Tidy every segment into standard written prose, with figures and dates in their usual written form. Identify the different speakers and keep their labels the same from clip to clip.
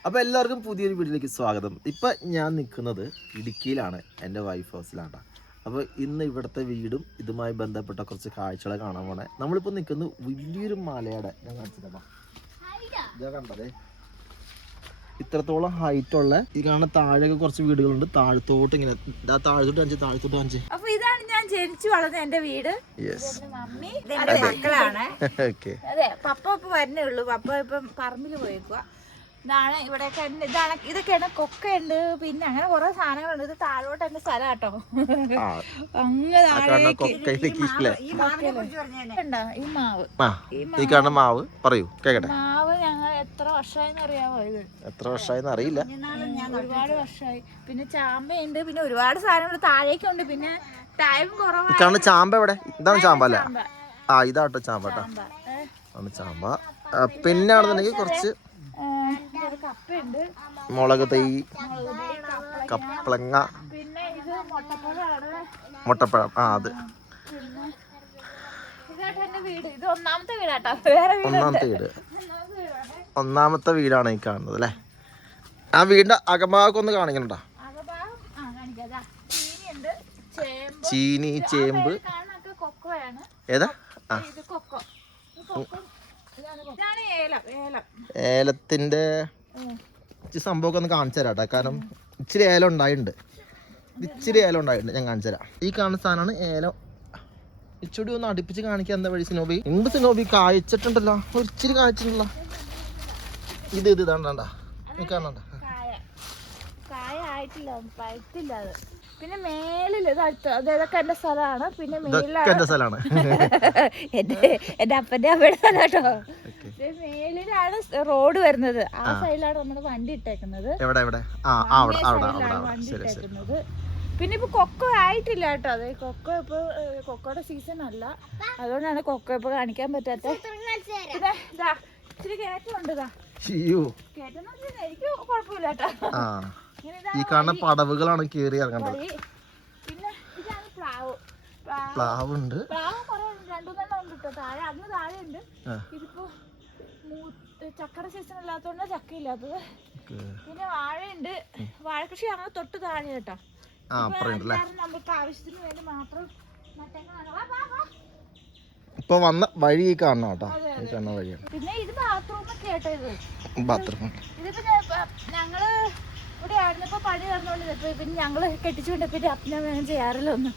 Speaker 1: അപ്പോൾ എല്ലാവർക്കും പുതിയൊരു വീഡിയോയിലേക്ക് സ്വാഗതം. ഇപ്പം ഞാൻ നിൽക്കുന്നത് ഇടുക്കിയിലാണ്, എൻ്റെ വൈഫ് ഹൗസിലാണ്. അപ്പോൾ ഇന്ന് ഇവിടുത്തെ വീടും ഇതുമായി ബന്ധപ്പെട്ട കുറച്ച് കാഴ്ചകൾ കാണാൻ പോണേ. നമ്മളിപ്പോൾ നിൽക്കുന്നത് വലിയൊരു മലയുടെ, ഞാൻ കാണിച്ചിട്ടാ ഇതാ കണ്ടതേ, ഇത്രത്തോളം ഹൈറ്റുള്ള ഈ കാണുന്ന താഴെയൊക്കെ കുറച്ച് വീടുകളുണ്ട്. താഴത്തോട്ട് ഇങ്ങനെ താഴത്തോട്ട് കാണിച്ച്.
Speaker 2: അപ്പൊ ഇതാണ് ഞാൻ ജനിച്ചു വളർന്ന എന്റെ വീട്. മമ്മി മക്കളാണ്. അതെ, പപ്പ ഇപ്പൊ വരുന്നേ ഉള്ളൂ. പപ്പ ഇപ്പം പറമ്പിൽ പോയേക്കുക. ഇതാണ് ഇവിടെയൊക്കെ ഇതാണ്, ഇതൊക്കെയാണ് കൊക്കയുണ്ട്, പിന്നെ അങ്ങനെ കുറെ സാധനങ്ങളുണ്ട്. ഇത് താഴോട്ട് എന്റെ സ്ഥലം കേട്ടോ. അങ്ങ് താഴേക്ക്
Speaker 1: മാവ് പറയൂ കേക്കട്ടെ.
Speaker 2: മാവ് ഞങ്ങൾ എത്ര വർഷമായിന്ന് അറിയാമോ? ഇത്
Speaker 1: എത്ര വർഷമായിന്ന് അറിയില്ല,
Speaker 2: ഒരുപാട് വർഷമായി. പിന്നെ ചാമ്പയുണ്ട്, പിന്നെ ഒരുപാട് സാധനങ്ങൾ താഴേക്കുണ്ട്. പിന്നെ ടൈം കുറവാണ്.
Speaker 1: ചാമ്പ എവിടെ? ഇതാണ് ചാമ്പ അല്ലേ? ആ ഇതാട്ടോ ചാമ്പ കേട്ടോ, ആണ് ചാമ്പ. പിന്നെ ആണെന്നുണ്ടെങ്കിൽ കുറച്ച് മുളക് തൈ, കപ്പളങ്ങ,
Speaker 2: പിന്നെ ഇത്
Speaker 1: മുട്ടപ്പഴം. ആ അത്
Speaker 2: ഒന്നാമത്തെ വീടാട്ടോ.
Speaker 1: ഒന്നാമത്തെ വീടാണ് ഈ കാണുന്നത് അല്ലേ? ആ വീടിന്റെ അകഭാഗം ഒന്ന് കാണിക്കണോ? ചീനി, ചേമ്പ്. ഏതാ? ഏലത്തിന്റെ സംഭവമൊക്കെ ഒന്ന് കാണിച്ചു തരാട്ടെ. കാരണം ഇച്ചിരി ഏലം ഉണ്ടായിട്ടുണ്ട്, ഞാൻ കാണിച്ചു തരാം. ഈ കാണുന്ന സാധനമാണ് ഏലം. ഇച്ചിരി ഒന്ന് അടുപ്പിച്ച് കാണിക്കാൻ എന്താ വഴി സിനോബി? എന്ത് സിനോബി കായ്ച്ചിട്ടുണ്ടല്ലോ, ഒരു ഇച്ചിരി കായ്ച്ചിട്ടുണ്ടല്ലോ. ഇതാണ്ടാ കാണണ്ട,
Speaker 2: പിന്നെ മേലിൽ ഇതൊക്കെ എന്റെ സ്ഥലമാണ്. പിന്നെ
Speaker 1: സ്ഥലമാണ്
Speaker 2: എന്റെ അപ്പന്റെ അമ്മയുടെ സ്ഥലം കേട്ടോ. മേലിലാണ് റോഡ് വരുന്നത്. ആ സൈഡിലാണ് നമ്മുടെ വണ്ടി ഇട്ടേക്കുന്നത്. പിന്നെ ഇപ്പൊ കൊക്കോ ആയിട്ടില്ല കേട്ടോ. അതെ, കൊക്കോ ഇപ്പൊ കൊക്കോയുടെ സീസൺ അല്ല, അതുകൊണ്ടാണ് കൊക്കോ ഇപ്പൊ കാണിക്കാൻ പറ്റാത്ത. പിന്നെ ഇച്ചിരി കയറ്റമുണ്ട്. കയറ്റം എനിക്ക് കുഴപ്പമില്ല കേട്ടോ.
Speaker 1: ഈ കാണുന്ന പടവുകളാണ് കേറി ഇറങ്ങേണ്ടത്.
Speaker 2: പിന്നെ ഇതാണ് പ്ലാവ്.
Speaker 1: പ്ലാവുണ്ട്,
Speaker 2: പ്ലാവ് കുറെ രണ്ടുമൂന്നെണ്ണം ഉണ്ട് കേട്ടോ. താഴെ അങ്ങ് താഴെ ഉണ്ട്. ഇതിപ്പോ ചക്കര സീസൺ ഇല്ലാത്തതുകൊണ്ട് ചക്ക ഇല്ലാത്തത്. പിന്നെ വാഴയുണ്ട്. വാഴകൃഷി അങ്ങനെ തൊട്ട് താഴെ കേട്ടോ. നമുക്ക് ആവശ്യത്തിന് വേണ്ടി മാത്രം
Speaker 1: ഇപ്പൊ വന്ന വഴി കാണണം കേട്ടോ. വഴിയാണ്.
Speaker 2: പിന്നെ ഇത് ബാത്റൂം ഒക്കെ കേട്ടോ. ഇതിപ്പോ ഞങ്ങള് ഇവിടെ ആയിരുന്നപ്പോ പണി നടന്നോണ്ട് പിന്നെ ഞങ്ങള് കെട്ടിച്ചുകൊണ്ട് പിന്നെ അപ്പനും വേഗം ചെയ്യാറില്ല ഒന്നും.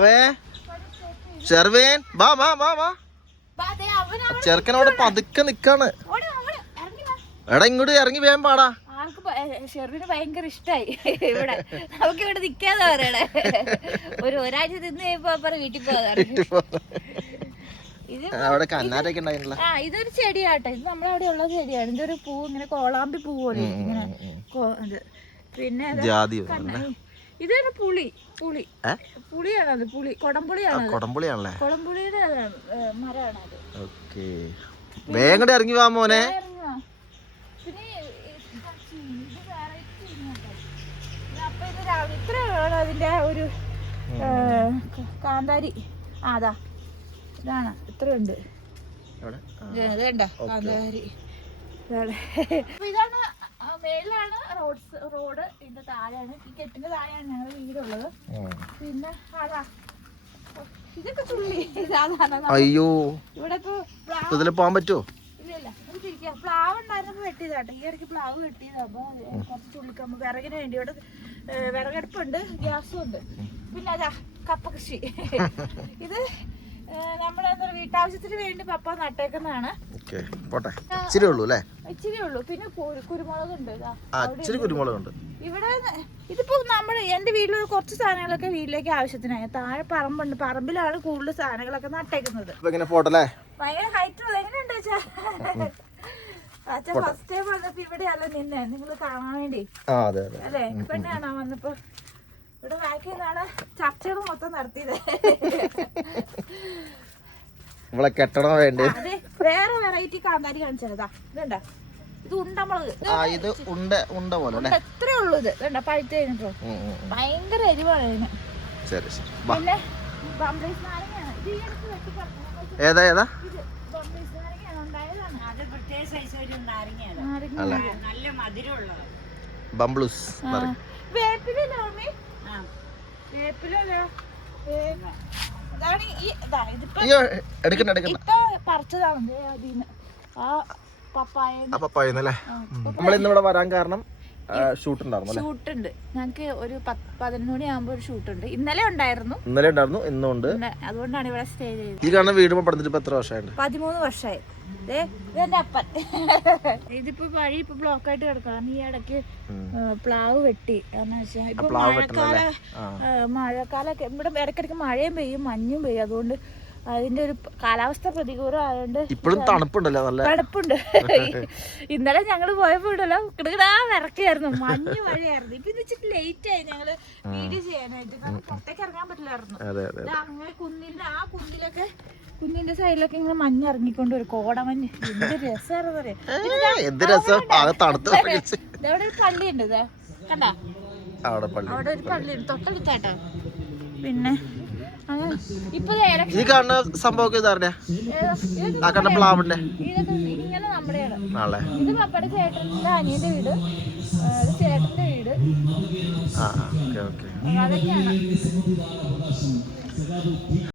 Speaker 1: ചെറുക്കനോട് പതുക്കെ നിക്കാണ്. എടാ ഇങ്ങോട്ട് ഇറങ്ങി വേഗം പാടാ.
Speaker 2: ആൾക്ക് ഷെർവിന് ഭയങ്കര ഇഷ്ടായി ഇവിടെ. നമുക്ക് ഇവിടെ നിക്കാതെ പറയണേ. ഒരാഴ്ച തിന്ന് കഴിയുമ്പോ വീട്ടിൽ പോകാറ്. ഇതൊരു ചെടിയാട്ടോ. ഇത് നമ്മളവിടെ ഉള്ള ചെടിയാണ്. ഇതൊരു പൂ, ഇങ്ങനെ കോളാമ്പി പൂ പോലെ ഇങ്ങനെ. പിന്നെ ഇതൊരു പുളിയാണത്. കൊടംപുളിയാണല്ലേ? കൊടംപുളിയുടെ മരമാണ് അത്.
Speaker 1: വേഗം ഇറങ്ങി വാ മോനെ.
Speaker 2: പിന്നെ അപ്പൊ ഇത് രാവിലെ ഇത്രയാണ് അതിന്റെ ഒരു കാന്താരി. അതാ ഇതാണ്, ഇത്രയുണ്ട്. ഇതേണ്ട കാന്താരി. ഇതാണ് മേളിലാണ് റോഡ്. ഇതിന്റെ താഴെയാണ്, ഈ കെട്ടിന്റെ താഴെയാണ് ഞങ്ങളുടെ വീടുള്ളത്. പിന്നെ അതാ ഇതൊക്കെ ചുള്ളി.
Speaker 1: അയ്യോ,
Speaker 2: ഇവിടെ
Speaker 1: ഇതിൽ പോകാൻ പറ്റുമോ?
Speaker 2: ഇല്ല, പ്ലാവ് ഉണ്ടായിരുന്നപ്പോ വെട്ടിയതാട്ടോ. ഈ ഇടയ്ക്ക് പ്ലാവ് വെട്ടിയതാ. അപ്പൊ കുറച്ച് ചുള്ളിക്കമ്പ് വിറകിന് വേണ്ടി ഇവിടെ വിറകടുപ്പുണ്ട്, ഗ്യാസും ഉണ്ട്. പിന്നെ അതാ കപ്പ കൃഷി. ഇത് നമ്മുടെ വീട്ടാവശ്യത്തിന് വേണ്ടി പപ്പ നട്ടേക്കുന്നതാണ്. ഇച്ചിരി ഉള്ളൂ. പിന്നെ കുരുമുളകുണ്ട്. ഇവിടെ ഇതിപ്പോ നമ്മുടെ എന്റെ വീട്ടിൽ കുറച്ച് സാധനങ്ങളൊക്കെ വീട്ടിലേക്ക് ആവശ്യത്തിനായി. താഴെ പറമ്പുണ്ട്, പറമ്പിലാണ് കൂടുതൽ സാധനങ്ങളൊക്കെ നട്ടേക്കുന്നത്. ഭയങ്കര ഹൈറ്റ് ഉള്ളത്. എങ്ങനെയുണ്ട് അച്ഛാ? ഫസ്റ്റ് ടൈം വന്നപ്പോ ഇവിടെയല്ല നിന്നെ നിങ്ങൾ കാണാൻ വേണ്ടി അല്ലേ? പെണ്ണ് കാണാൻ വന്നപ്പോ ഇവിടെ ബാക്കിൽ നിന്നാണ് ചർച്ചകൾ മൊത്തം നടത്തിയത്.
Speaker 1: കെട്ടണം വേണ്ടേ?
Speaker 2: വേറെ വെറൈറ്റി കാന്താരി കാണിച്ചതാ. ഇതുണ്ടാ, ഇത് ഉണ്ടമുളക്.
Speaker 1: ഇത് ഉണ്ട പോലെ
Speaker 2: എത്രേ ഉള്ളൂ. ഇത് ഇതുണ്ടാ, പഴുത്ത് കഴിഞ്ഞിട്ടോ. ഭയങ്കര എരിവാണ് ഇതിന്. പിന്നെ ബംബ്ലൈസ് നാരങ്ങയാണ്. ഇത് ഈ അടുത്ത് വെട്ടി
Speaker 1: ഏതാ
Speaker 2: ബംബ്ലൈസ് നാരങ്ങയാണ്. ഉണ്ടായതാണ്.
Speaker 3: അത് പ്രത്യേക സൈസ് ഒരു നാരങ്ങയാണ്.
Speaker 2: നാരങ്ങ.
Speaker 1: അല്ല
Speaker 3: നല്ല മധുരമുള്ളത്.
Speaker 1: ബംബ്ലൂസ്
Speaker 2: വേപ്പിലല്ലേ മമ്മി?
Speaker 3: ആ
Speaker 2: വേപ്പിലല്ലേ? അതാണ് ഈ ഇതാ ഇതിപ്പോ
Speaker 1: അയ്യോ എടുക്കണ്ട എടുക്കണ്ട
Speaker 2: ഇപ്പൊ പറിച്ചതാണ് ദേ അതിന്ന്. ആ പപ്പായ
Speaker 1: അപ്പൊ പോയെന്നല്ലേ. നമ്മളിന്ന് ഇവിടെ വരാൻ കാരണം ഷൂട്ട് ഉണ്ടായിരുന്നു അല്ലേ?
Speaker 2: ഷൂട്ട് ഉണ്ട് ഞങ്ങക്ക്. ഒരു 11 മണിയാകുമ്പോ ഒരു ഷൂട്ട് ഉണ്ട്. ഇന്നലെ ഉണ്ടായിരുന്നു.
Speaker 1: ഇന്നലെ ഉണ്ടായിരുന്നു, ഇന്നും ഉണ്ട്.
Speaker 2: അതുകൊണ്ടാണ് ഇവിടെ സ്റ്റേ ചെയ്തത്.
Speaker 1: ഈ കാണുന്ന വീട് പണിതിട്ട് ഇപ്പൊ എത്ര വർഷമായിട്ട്?
Speaker 2: 13 വർഷമായി. ഇതെന്റെ അപ്പൻ. ഇതിപ്പോ വഴി ഇപ്പൊ ബ്ലോക്ക് ആയിട്ട് കിടക്കും. കാരണം ഈ ഇടയ്ക്ക് പ്ലാവ് വെട്ടി. കാരണം വെച്ചാൽ ഇപ്പൊ മഴക്കാലൊക്കെ ഇവിടെ ഇടയ്ക്കിടയ്ക്ക് മഴയും പെയ്യും മഞ്ഞും പെയ്യും. അതുകൊണ്ട് അതിന്റെ ഒരു കാലാവസ്ഥ പ്രതികൂലം ആയതുകൊണ്ട്
Speaker 1: ഇപ്പോഴും തണുപ്പുണ്ടല്ലോ, നല്ല
Speaker 2: തണുപ്പുണ്ട്. ഇന്നലെ ഞങ്ങള് പോയപ്പോ ഇടല്ലോ കിടകിടാ വിറക്കായിരുന്നു, മഞ്ഞ് മഴയായിരുന്നു. ഇപ്പൊ വെച്ചിട്ട് ലേറ്റ് ആയി ഞങ്ങള് വീഡിയോ ചെയ്യാനായിട്ട്. കാരണം പുറത്തേക്ക് ഇറങ്ങാൻ പറ്റില്ലായിരുന്നു. അങ്ങനെ കുന്നിലൊക്കെ കുന്നിന്റെ സൈഡിലൊക്കെ ഇങ്ങനെ മഞ്ഞ് ഇറങ്ങിക്കൊണ്ട് വരും, കോടമഞ്ഞ്. എന്ത് രസമായിരുന്നു പറയാം. ഇവിടെ ഒരു പള്ളിയുണ്ട്, ഇതാ കണ്ടാ അവിടെ ഒരു പള്ളിയുണ്ട് തൊട്ടടുത്താട്ടോ. പിന്നെ ഇപ്പൊ
Speaker 1: ഈ കാണുന്ന സംഭവം ഇതാരുടെ പ്ലാവിന്റെ
Speaker 2: ഇങ്ങനെ നമ്മുടെയാണ്. ഇത് പപ്പയുടെ ചേട്ടന്റെ അനിയന്റെ വീട്, ചേട്ടന്റെ വീട്. അതൊക്കെയാണ്.